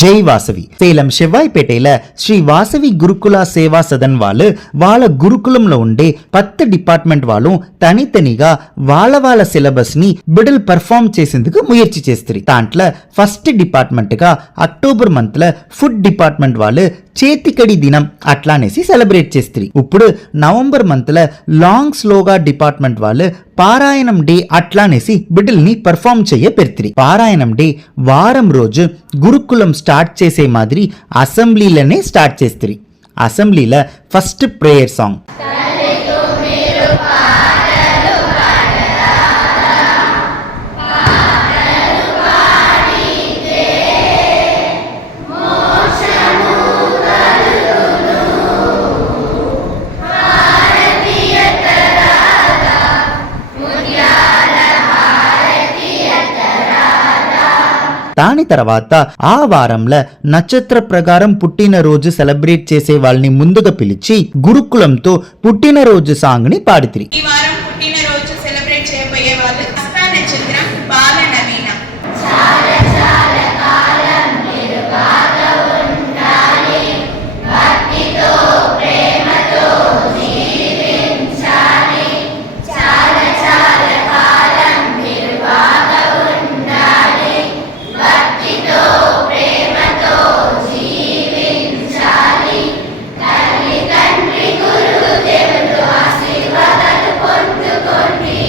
జై వాసవి. సేలం శివాయిపేటైల శ్రీ వాసవి గురుకుల సేవా సదన్ వాళ్ళు వాళ్ళ గురుకులంలో ఉండే 10 డిపార్ట్మెంట్ వాళ్ళు తనితనిగా వాళ్ళ సిలబస్ ని బిడల్ పర్ఫార్మ్ చేసేందుకు ముయర్చి చేస్తారు. దాంట్లో ఫస్ట్ డిపార్ట్మెంట్ గా అక్టోబర్ మంత్ లో ఫుడ్ డిపార్ట్మెంట్ వాళ్ళు చేతికడి దినం అట్లానేసి సెలబ్రేట్ చేస్తారు. ఇప్పుడు నవంబర్ మంత్ లో లాంగ్ స్లోగా డిపార్ట్మెంట్ వాళ్ళు పారాయణం డే అట్లానేసి బిడ్డల్ని పర్ఫార్మ్ చెయ్య పెడతారు. పారాయణం డే వారం రోజు గురుకులం స్టార్ట్ చేసే మాదిరి అసెంబ్లీలనే స్టార్ట్ చేస్తారు. అసెంబ్లీలో ఫస్ట్ ప్రేయర్ సాంగ్ దాని తర్వాత ఆ వారంలో నక్షత్ర ప్రకారం పుట్టినరోజు సెలబ్రేట్ చేసే వాళ్ళని ముందుగా పిలిచి గురుకులంతో పుట్టినరోజు సాంగ్ ని పాడితిరి. ఈ వారం పుట్టినరోజు సెలబ్రేట్ చేయబోయే వాళ్ళు హస్త నక్షత్రం బాల నవీన. చాలా చాలా కాలం మీరు బాగా ఉండాలి, భక్తితో ప్రేమతో జీవించాలి. చాలా చాలా కాలం మీరు బాగా ఉండాలి, భక్తితో ప్రేమతో జీవించాలి. తల్లి తండ్రి గురువు దేవుడు ఆశీర్వాదాలు పొందుకోండి.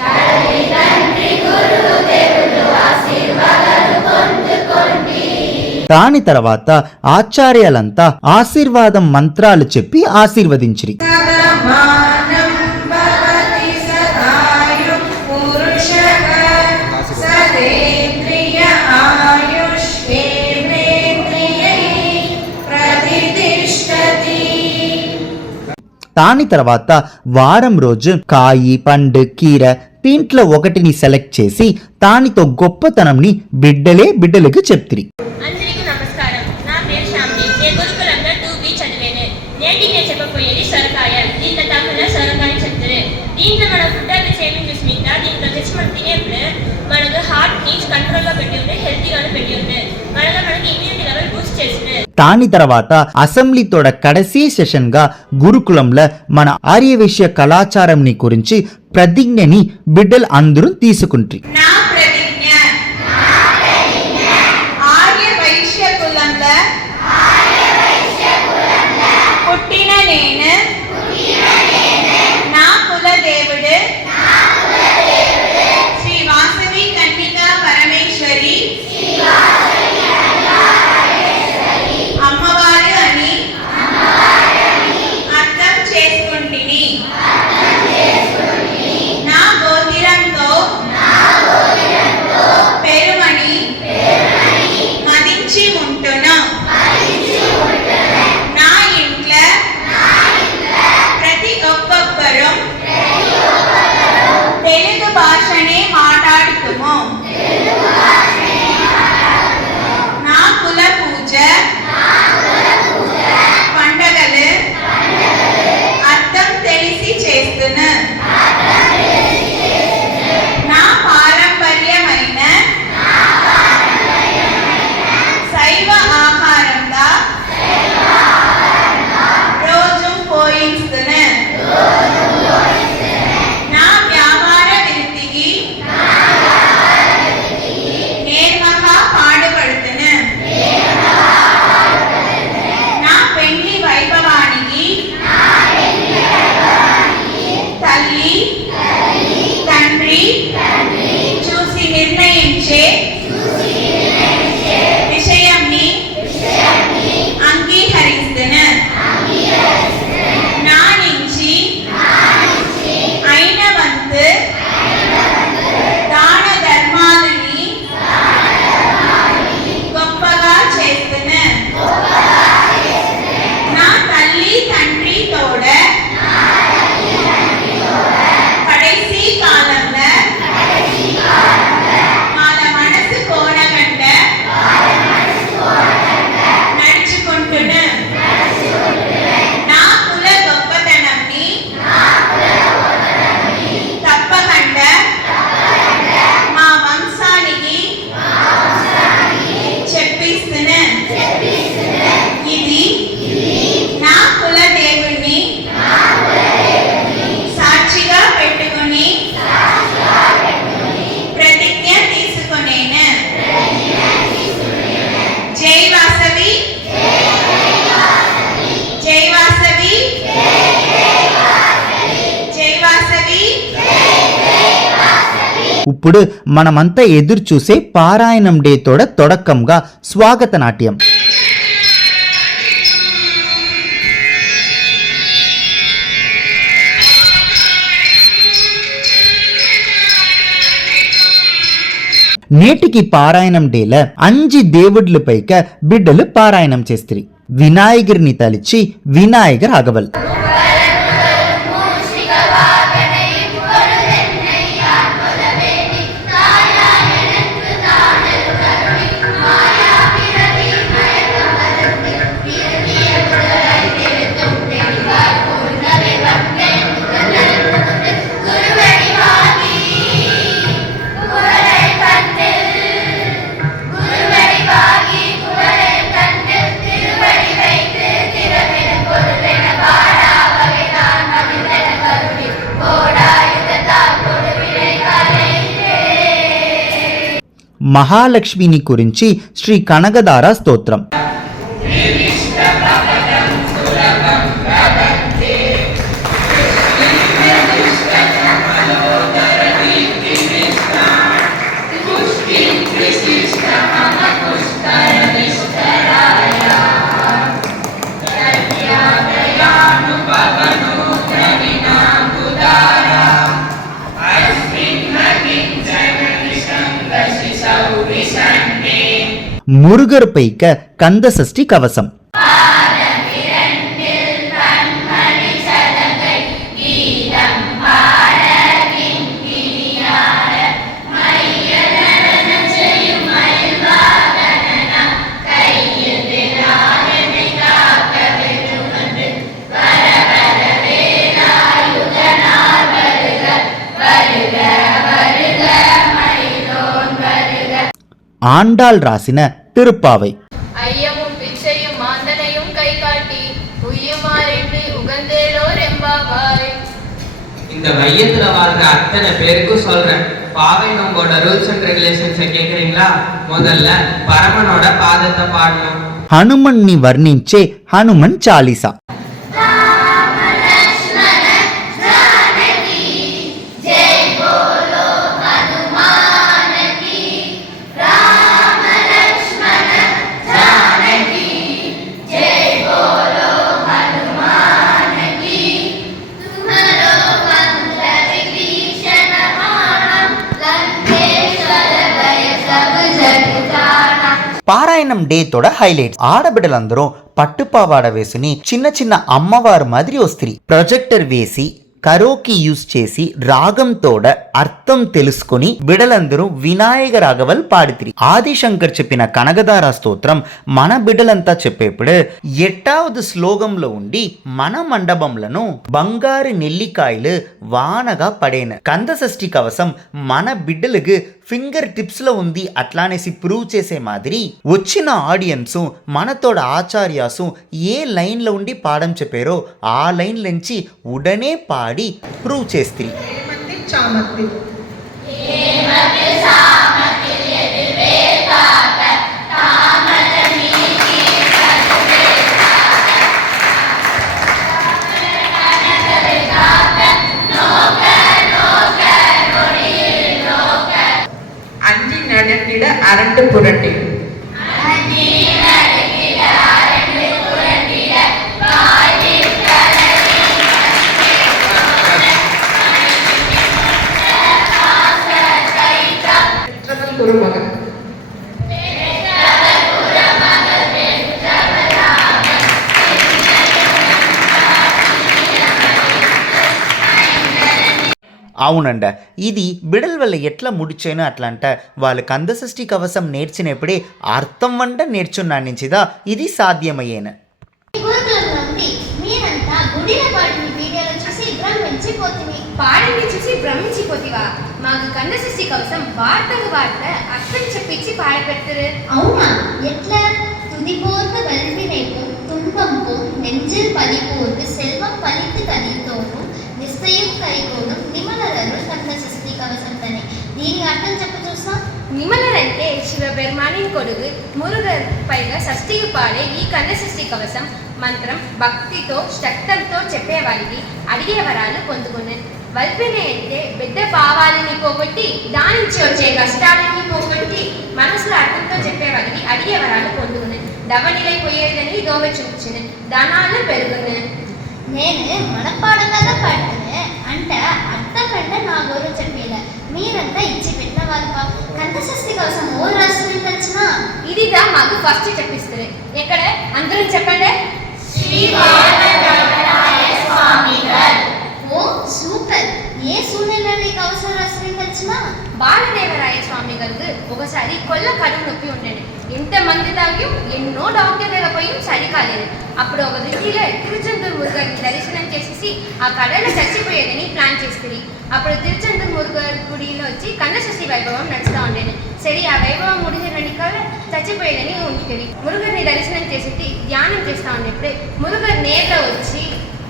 తల్లి తండ్రి గురువు దేవుడు ఆశీర్వాదాలు పొందుకోండి. దాని తర్వాత ఆచార్యాలంతా ఆశీర్వాదం మంత్రాలు చెప్పి ఆశీర్వదించిరి. దాని తర్వాత వారం రోజు కాయి పండు కీర దీంట్లో ఒకటిని సెలెక్ట్ చేసి దానితో గొప్పతనంని బిడ్డలకు చెప్తిరి. అందరికీ నమస్కారం. నా పేరు శ్యామ్ని. నేను గురుకులంలో 2B చదివాను. నేటికి నేను చెప్పబోయేది సొరకాయ. దీంట్లో తమిళ సొరకాయ చెప్తారు. దీంట్లో మన ఫుడ్ హ్యాబిట్స్ ఏమేమి చూసిమింట దీంట్లో తెచ్చి మనం తినేప్పుడు మనకు హార్ట్ని కంట్రోల్లో పెట్టి ఉంటే, హెల్తీగానే పెట్టి ఉంటే, మనకి ఇమ్యూనిటీ లెవెల్ బూస్ట్ చేస్తుంది. దాని తర్వాత అసెంబ్లీతోడ కడసీ సెషన్ గా గురుకులంలో మన ఆర్యవైశ్య కళాచారంని గురించి ప్రతిజ్ఞని బిడ్డలు అందరూ తీసుకుంటారు. నా ప్రతిజ్ఞ ఆర్య వైశ్య కులంలో పుట్టిన నేను నా కుల దేవుడు శ్రీ వాసవి కన్నికా పరమేశ్వరి అమ్మవారు అని అర్థం చేసుకుంటుని. నా గోత్రంతో ఇప్పుడు మనమంతా ఎదురు చూసే పారాయణం డే తోడ తొడకంగా స్వాగత నాట్యం. నేటికి పారాయణం డేల 5 దేవుడ్ల పైక బిడ్డలు పారాయణం చేస్తారు. వినాయకుడిని తలిచి వినాయక రాఘవల్, మహాలక్ష్మిని గురించి శ్రీ కనకదార స్తోత్రం. మురుగర్ పైక కంద షష్ఠి కవసం. ஆண்டாள் ராசின திருப்பாவை. ஐயமும் பிச்சையும் மாந்தனையும் கை காட்டி உய்யுமாறென்று உகந்தேலோ ரெம்பாவாய். இந்த மையத்துல வாழ்ற அத்தனை பேருக்கும் சொல்றேன், பாவை நம்மோட ரூல்ஸ் அண்ட் ரெகுலேஷன்ஸை கேக்குறீங்களா? முதல்ல பரமனோட பாதத்தை பாடணும். హనుమన్ని వర్ణించే హనుమన్ చాలీసా. పారాయణం డే తోడ హైలైట్స్. ఆడబిడ్డలందరూ పట్టుపావాడ వేసుని చిన్న చిన్న అమ్మవారు మాదిరి వస్త్రీ ప్రొజెక్టర్ వేసి కరోకి యూజ్ చేసి రాగంతోడ అర్థం తెలుసుకుని బిడలందరూ వినాయక రాఘవల్ పాడితిరి. ఆదిశంకర్ చెప్పిన కనకదార స్తోత్రం మన బిడ్డలంతా చెప్పేప్పుడు 8వ శ్లోకంలో ఉండి మన మండపంలను బంగారు నెల్లికాయలు వానగా పడేన. కంద షష్ఠి కవసం మన బిడ్డలకు ఫింగర్ టిప్స్ లో ఉంది అట్లానేసి ప్రూవ్ చేసే మాదిరి వచ్చిన ఆడియన్స్ మనతోడ ఆచార్యాసు ఏ లైన్ లో ఉండి పాడం చెప్పారో ఆ లైన్ నుంచి ఉడనే పాడి ప్రూవ్ చేస్త్రీ. அரண்டு புரட்டி குருமகன் అవునండ, ఇది బిడల్ వల్ల ఎట్లా ముడిచేనో అట్లంట వాళ్ళు కందషష్ఠి కవసం నేర్చినప్పుడే అర్థం వంట నేర్చున్నానించిదా ఇది సాధ్యమయ్యేన. పాడింది చూసి భ్రమించిపోతివా? మాకు కందషష్ఠి కవసం వార్తకు వార్త అర్థం చెప్పించి పాడపెడతారు. అవునా? ఎట్లా? துதி போர்ந்த வல்வினைக்கும் துன்பமும் நெஞ்சில் பலி போர்ந்து செல்வம் பலித்து கதித்தோனும் நிச்சயம் கைகோடும் நிமலரருள் కందషష్ఠి కవసం తనే. దీని అర్థం చెప్పు చూసా. నిమలర్ అంటే శివబెర్మాని కొడుకు, మురుగర్ పైగా షష్ఠికి పాడే ఈ కందషష్ఠి కవసం మంత్రం భక్తితో శ్రద్ధతో చెప్పేవారికి అడిగే వరాలు పొందుకునే వల్పిని అయితే బిడ్డ భావాలని పోగొట్టి దాని నుంచి వచ్చే కష్టాలని పోగొట్టి మనసులో అర్థంతో చెప్పేవారికి అడిగే వరాలు పొందుకుని దవనిలైపోయేదని దోవ చూపుచుని దానాలు పెరుగును. నేను మనపాడంగా పడుతుంది అంటే అర్థం కంటే నా గౌరవం చెప్పేలా మీరంతా ఇచ్చి పెట్టిన వాళ్ళ కంఠశస్తి కోసం ఓ రాష్ట్రం తెలిసిన ఇదిదా మాకు ఫస్ట్ చెప్పిస్తుంది. ఎక్కడ అందరం చెప్పండి. ఓ సూపర్. ఏ సూర్యులలో నీకు అవసరం రాష్ట్రం తెలిసిన బాలదేవరాయ స్వామి గారికి ఒకసారి కొల్ల కడుపు నొప్పి ఉండేది. ఎంతమంది తాగి ఎన్నో డాక్టర్ దగ్గర పోయి సరి కాలేదు. అప్పుడు ఒక దిశలో తిరుచెందూరు మురుగని దర్శనం చేసేసి ఆ కడలో చచ్చిపోయేదని ప్లాన్ చేస్తుంది. అప్పుడు తిరుచెందూరు మురుగర్ గుడిలో వచ్చి కన్నషష్ఠి వైభవం నడుస్తూ ఉండేది. సరే ఆ వైభవం ముడిగిన కళ చచ్చిపోయేదని ఉంటుంది. మురుగర్ని దర్శనం చేసి ధ్యానం చేస్తూ ఉండేప్పుడే మురుగర్ నేర్లో వచ్చి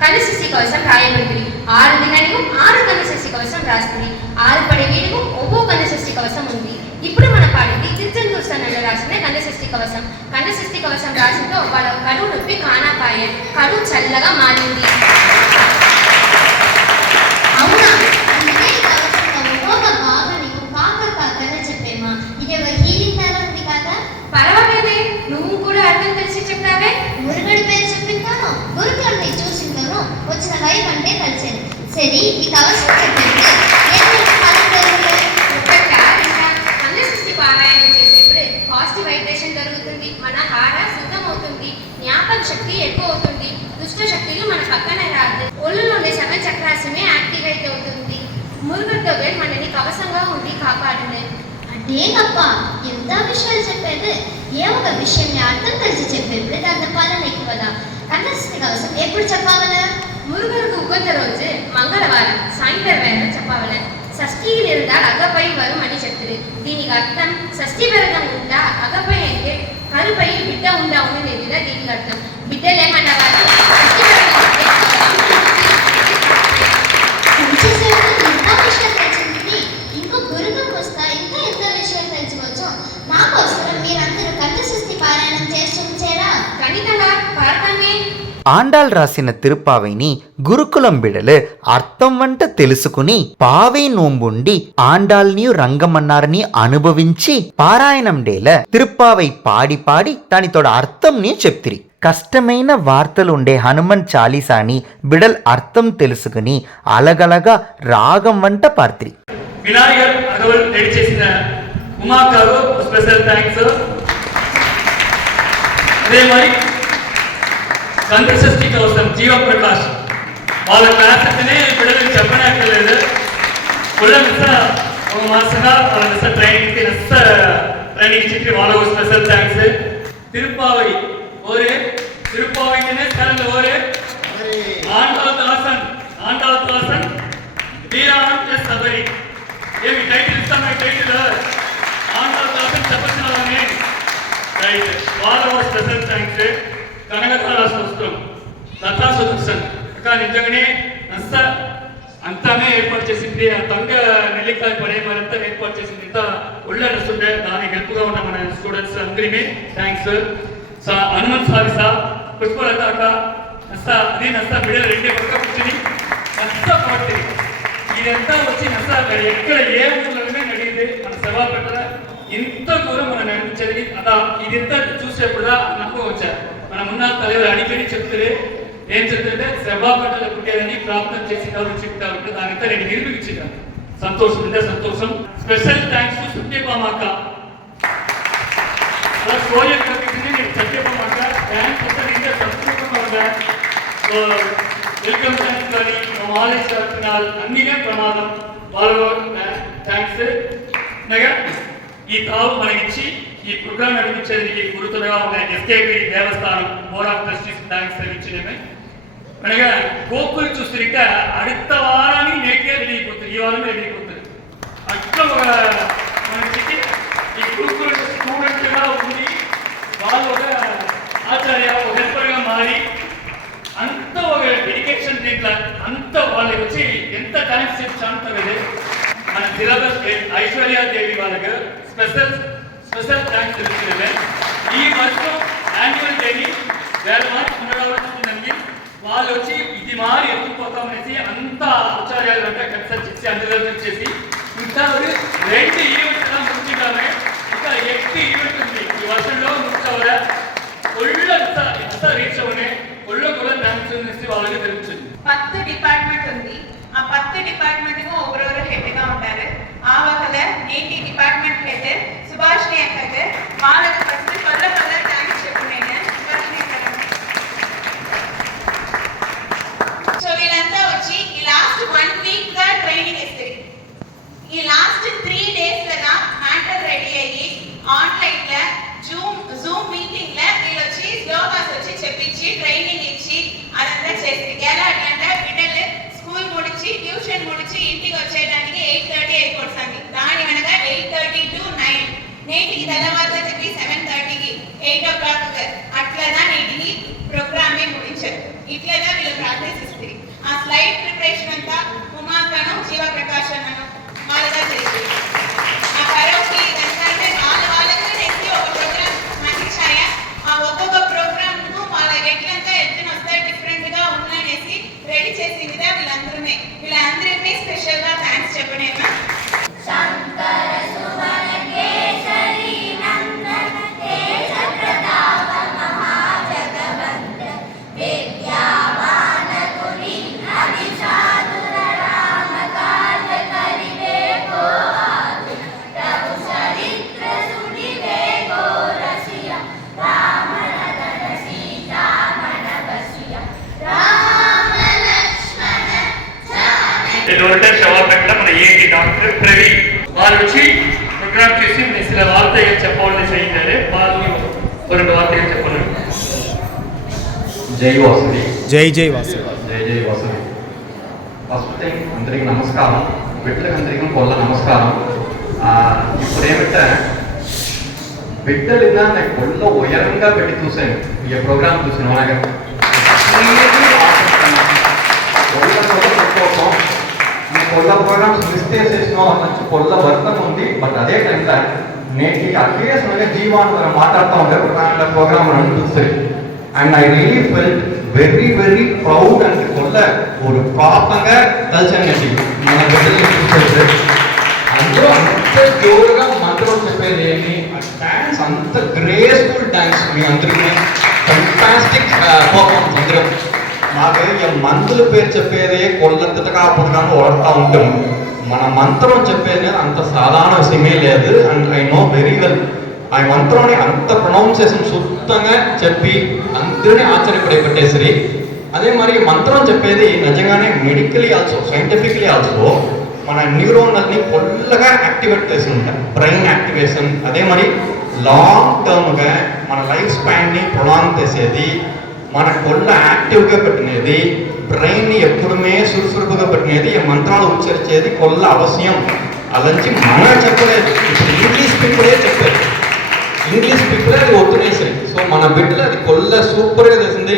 కన్నషష్ఠి కోసం రాయబడింది. 6 దినాలకు 6 కన్నషష్ఠి కోసం రాస్తుంది. 6 పడే వీరుకు ఒక్కో కన్నషష్ఠి కవసం ఉంది. ఇప్పుడు మన పాడింది తిరుచెందూరు స్థానంలో రాసిన కన్నషష్ఠి కవసం. కన్నషష్ఠి కవసం రాసిందో వాళ్ళ కడువు నొప్పి కానాపాయ కడువు చల్లగా మారింది. అవునా? అంటే ఈ కవచంలో ఒక్కొక్క భాగానికి కాకనే చెప్పేమా ఇది ఒక హీలింగ్ లాగా ఉంది కదా. పర్వాలేదే, నువ్వు కూడా అర్థం తెలిసి చెప్పావే. మురుగడి పేరు చెప్పిందాను, గురుకులని చూసిందాను, వచ్చిన వైఫ్ అంటే కలిసేది. సరే ఈ కవచం చెప్పండి. కన్నషష్ఠి పారాయణం చేసేప్పుడు పాజిటివ్ వైబ్రేషన్ జరుగుతుంది. మన హార శుద్ధమవుతుంది. జ్ఞాపక శక్తి ఎక్కువ అవుతుంది. దుష్ట శక్తులు మన పక్కన రాదు. ఒళ్ళులోని 7 చక్రాసమే యాక్టివేట్ అవుతుంది. మురుగడితో మనని కవసంగా ఉండి కాపాడునే. అదేనప్ప ఎంత విషయాలు చెప్పేది. ఏ ఒక విషయాన్ని అర్థం తెలిసి చెప్పేప్పుడు దాని పాలన ఎక్కువదా. కన్నషష్ఠి కవసం ఎప్పుడు చెప్పావలా? మురుగருக்கு ఉగంద రోజు మంగళవారం సాయంత్రం వేళ చెప్పావల. షష్ఠికి నిరుడాల్ అగపై వరం అని చెప్తుంది. దీనికి అర్థం షష్ఠి విరదం ఉండా అగపై అంటే కరుపై బిడ్డ ఉండా ఉండేది. దీనికి అర్థం బిడ్డలేమన్నా వాళ్ళు షష్ఠి విరదం ఉంటే ఎంత విషయాలు తెలిసింది. ఇంకో గురుగం వస్తా ఇంకా ఎంత విషయాలు తెలిసిపోవచ్చు. నాకోసం మీరందరూ కంఠశస్తి పారాయణం చేస్తుంచేరా? కనితంగా పరకమే. ఆండాల్ రాసిన తిరుప్పావైని గురుకులం బిడలు అర్థం వంట తెలుసుకుని పావై నోంబుండి ఆండాల్ని రంగమన్నారని అనుభవించి పారాయణం డేల తిరుప్పావై పాడి పాడి దానితోడ అర్థంని చెప్తిరి. కష్టమైన వార్తలుండే హనుమన్ చాలీసాని బిడల్ అర్థం తెలుసుకుని అలగలగా రాగం వంట పార్తిరి. వినాయకర్ అగవల్ రెడీ చేసిన ఉమా గారు స్పెషల్ థ్యాంక్స్. అదే మరి కంఠశష్ఠి కోసం జీవప్రకాష్ వాళ్ళ క్లాస్ అంటేనే బిడ్డలకు చెప్పనక్కర్లేదు. ಒಳ್ಳೆ ಮಿಸ ಮಾಸಗ ಅವರ ಮಿಸ ಟ್ರೈನಿಂಗ್ ನಷ್ಟ ಟ್ರೈನಿಂಗ್ ಚಿತ್ರಿ వాళ్ళ స్పెషల్ థాంక్స్. తిరుపావై ఓరే తిరుపావైనే స్థలంలో ఓరే ఆండాల్ దాసన్ వీరాన్ ప్లస్ సబరి ఏమి టైటిల్ ఇస్తాం. టైటిల్ ఆండాల్ దాసన్ చెప్పచ్చునే రైట్. వాళ్ళ స్పెషల్ థాంక్స్. కనగతాల సంస్థం లతా సుదర్శన్ అక్క నిజంగానే నస్త అంతానే ఏర్పాటు చేసింది. ఆ తంగ నెల్లికాయ పడే మరంతా ఏర్పాటు చేసింది. ఇంత ఒళ్ళే నస్తుండే దానికి హెల్ప్గా ఉన్న మన స్టూడెంట్స్ అందరికీ థ్యాంక్స్. హనుమంత్ సారి సార్ పుష్పలత అక్క నస్త అదే నస్త బిడ్డలు రెండే పక్క కూర్చుని నస్త పడుతుంది. ఇదంతా వచ్చి నస్త ఎక్కడ ఏ ఊళ్ళలోనే నడిగింది మన సభా పెట్ట ఇంత దూరం మనం నడిపించేది అదా. ఇదంతా చూసేప్పుడు నాకు వచ్చారు మన మున్నార్ తల్లి అడిగడి చెప్తే ఏం చెప్తుంటే సభాపట్టలు పుట్టేదని ప్రార్థన చేసినారు చెప్తా ఉంటే దానితో నేను నిరూపించాను. సంతోషం అంటే సంతోషం. స్పెషల్ థ్యాంక్స్ టు సత్యభామక్క. అలా సోయ కవితని నేను సత్యభామక్క థ్యాంక్స్ అంటే సత్యభామక్క వెల్కమ్ థ్యాంక్స్ కానీ మాలేజ్ చేస్తున్నారు అన్నీనే ప్రమాదం వాళ్ళు థ్యాంక్స్. అనగా ఈ తావు మనకిచ్చి ఈ ప్రోగ్రామ్ నడిపించేది గురుతులుగా ఉన్న ఎస్కేగిరి దేవస్థానం బోర్డ్ ఆఫ్ ట్రస్టీస్ థ్యాంక్స్ తెలిపించినమే. అనగా గోకుల్ చూస్తుంటే அடுத்த వారానికి నేకే రెడీ అయిపోతుంది. ఈ వారమే రెడీ అయిపోతుంది. అట్లా ఒక మనకి ఈ గురుకుల స్టూడెంట్గా ఉండి వాళ్ళు ఒక ఆచార్య ఒక హెల్పర్గా మారి అంత ఒక డెడికేషన్ దీంట్లో అంత వాళ్ళకి వచ్చి ఎంత థ్యాంక్స్ చెప్తాను కదా. మన సిలబస్ ఐశ్వర్యాదేవి వాళ్ళకి స్పెషల్ థ్యాంక్స్ తెలిసినవే. ఈ వర్షం యాన్యువల్ డేని 100 ఉండవలసిందని వాళ్ళు వచ్చి ఇది మారి ఎత్తుకుపోతామనేసి అంతా ఆచార్యాలు అంటే కన్సల్ట్ చేసి అందులో చేసి ఇంకా ஒரு 2 ఈవెంట్స్ எல்லாம் முடிச்சிட்டாங்க ఇంకా 8 ఈవెంట్ ఉంది ఈ వర్షంలో ముఖ్యవర ఒళ్ళంతా రీచ్ అవనే ఒళ్ళొకళ్ళ థాంక్స్ అనేసి వాళ్ళకి తెలుస్తుంది 10 డిపార్ట్మెంట్ ఉంది ఆ 10 డిపార్ట్మెంట్ కు ఒక్కొక్కరు హెడ్ గా ఉంటారు ఆ వకల నేటి డిపార్ట్మెంట్ హెడ్ సుభాష్ని అక్కకి వాళ్ళకి ఫస్ట్ పల్ల థాంక్స్ చెప్పునేనే సుభాష్ని అక్క సో వీళ్ళంతా వచ్చి ఈ లాస్ట్ 1 వీక్ గా ట్రైనింగ్ ఇస్తారు ఈ లాస్ట్ 3 డేస్ లా మ్యాటర్ రెడీ అయ్యి ఆన్లైన్ లా జూమ్ మీటింగ్ లా వీళ్ళు వచ్చి శ్లోకాస్ వచ్చి చెప్పించి ట్రైనింగ్ ఇచ్చి అదంతా చేస్తారు ఎలా అంటే బిడ్డలు స్కూల్ ముడిచి ట్యూషన్ ముడిచి ఇంటికి వచ్చేయడానికి 8:30 అయిపోతుంది దాని వెనక 8:30 to 9 నేటికి తెల్లవారుతో చెప్పి 7:30కి 8 o'clock అట్లదా నేటికి ప్రోగ్రామే ముగించారు ఇట్లదా వీళ్ళు ప్రాక్టీస్ ఇస్తారు ఆ స్లైడ్ ప్రిపరేషన్ అంతా ఉమాకను జీవప్రకాశనను వాళ్ళగా చేస్తారు ఆ కరోకి ఇదంతా అంటే వాళ్ళకి నెక్స్ట్ ఒక ప్రోగ్రామ్ మనకి ఛాయ ఆ ఒక్కొక్క ప్రోగ్రామ్ ను వాళ్ళ ఎట్లంతా ఎత్తున వస్తాయి డిఫరెంట్ గా ఉన్నాయనేసి రెడీ చేసిందిగా వీళ్ళందరికీ స్పెషల్ గా థ్యాంక్స్ చెప్పనేమా డోర్టర్ శవాపేట మన ఏంటి డాక్టర్ ప్రవీణ్ వాళ్ళు వచ్చి ప్రోగ్రామ్ చేసి సిల వార్తగా చెప్పాలని చేయించారు వాళ్ళు రెండు వార్తగా చెప్పాలి జై వాసవి జై జై వాసవి జై వాసవి ఫస్ట్ థింగ్ అందరికీ నమస్కారం బిడ్డలకు అందరికీ కొల్ల నమస్కారం ఇప్పుడు ఏమిటంటే బిడ్డలు నాకు ఒళ్ళో ఉయరంగా పెట్టి చూశాను ఈ ప్రోగ్రామ్ చూసాను అలాగే కొల్ల ప్రోగ్రామ్స్ మిస్ చేసేసినాం మంచి కొల్ల వర్తం ఉంది బట్ అదే టైంలో నేను అకేషన్గా జీవాను మాట్లాడుతూ ఉంటారు ప్రోగ్రామ్ అనిపిస్తుంది and I really felt very very proud and కొల్ల ஒரு ప్రాపంగా కలిసానండి మన బిడ్డలు అందరూ అంత జోరుగా మంత్రం చెప్పేది ఏమి డాన్స్ అంత గ్రేస్ఫుల్ డాన్స్ మీ అందరికీ ఫెంటాస్టిక్ పర్ఫార్మెన్స్ అందరూ నాకు ఈ మంత్రుల పేరు చెప్పేది కొల్లంతటగా పుట్టుగాను ఓడతా ఉంటాం మన మంత్రం చెప్పేది అంత సాధారణ విషయమే లేదు and I know very well ఆ మంత్రాన్ని అంత ప్రొనౌన్సియేషన్ శుద్ధంగా చెప్పి అందరినీ ఆశ్చర్యపడే పెట్టేసరి అదే మరి మంత్రం చెప్పేది నిజంగానే మెడికలీ ఆల్సో సైంటిఫికలీ ఆల్సో మన న్యూరోనల్ని పొల్లగా యాక్టివేట్ చేసి ఉంటాయి బ్రెయిన్ యాక్టివేషన్ అదే మరి లాంగ్ టర్మ్గా మన లైఫ్ స్పాన్ని ప్రొలాంగ్ చేసేది మన కొల్ల యాక్టివ్గా పెట్టినది బ్రెయిన్ని ఎప్పుడుమే సురుసురుపుగా పెట్టినది ఈ మంత్రాలు ఉచ్చరించేది కొల్ల అవశ్యం అలంచి మన చెప్పలేదు ఇప్పుడు ఇంగ్లీష్ పీపులే చెప్పారు ఇంగ్లీష్ పీపులే అది వద్దునేసరి సో మన బిడ్డలు అది కొల్ల సూపర్గా తెలిసింది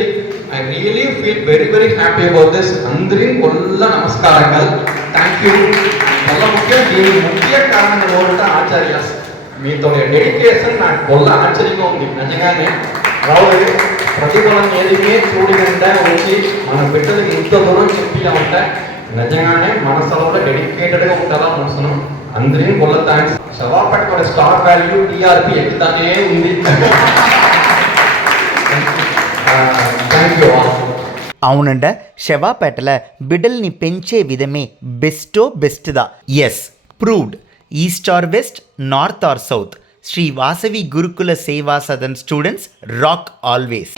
I really feel very very happy about this అందరి కొల్ల నమస్కారంగా థ్యాంక్ యూ కొల్ల దీని ముఖ్య కారణం ఏంటంటే ఆచార్య మీతో డెడికేషన్ నాకు కొల్ల ఆశ్చర్యంగా ఉంది నిజంగానే రావు ప్రతిఫలం ఏదిమే చూడకుండా వచ్చి మన బిడ్డలకి ఇంత దూరం చెప్పిలా ఉంటే నిజంగానే మనసులో డెడికేటెడ్గా ఉంటుందా మనసును అందరినీ కొల్ల థ్యాంక్స్ శవాపేట కూడా స్టార్ వాల్యూ టీఆర్పీ ఎక్కుతానే ఉంది థ్యాంక్ యూ అవునండ శవాపేటల బిడ్డల్ని పెంచే విధమే బెస్ట్దా as proved east or west north or south Shri Vasavi Gurukula Seva Sadan students rock always